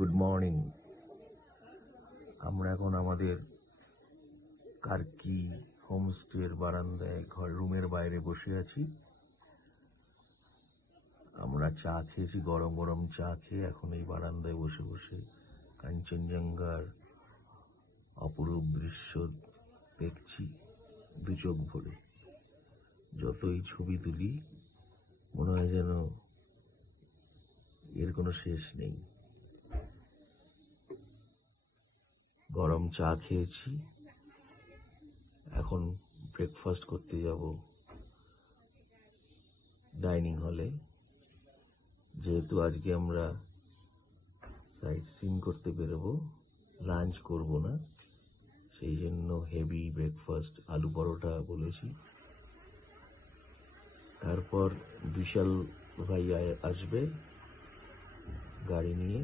Good morning. আমরা এখন আমাদের কার্কি হোমস্টের বারান্দায় রুমের বাইরে বসে আছি। আমরা চা খেয়েছি, গরম গরম চা খেয়ে এখন এই বারান্দায় বসে বসে কাঞ্চনজঙ্ঘার অপরূপ দৃশ্য দেখছি দু চোখ ভরে। যতই ছবি তুলি মনে হয় যেন এর কোনো শেষ নেই। গরম চা খেয়েছি, এখন ব্রেকফাস্ট করতে যাব ডাইনিং হলে। যেহেতু আজকে আমরা সাইট সিন করতে বেরোবো, লাঞ্চ করব না, সেই জন্য হেভি ব্রেকফাস্ট, আলু পরোটা বলেছি। তারপর বিশাল ভাই আসবে গাড়ি নিয়ে।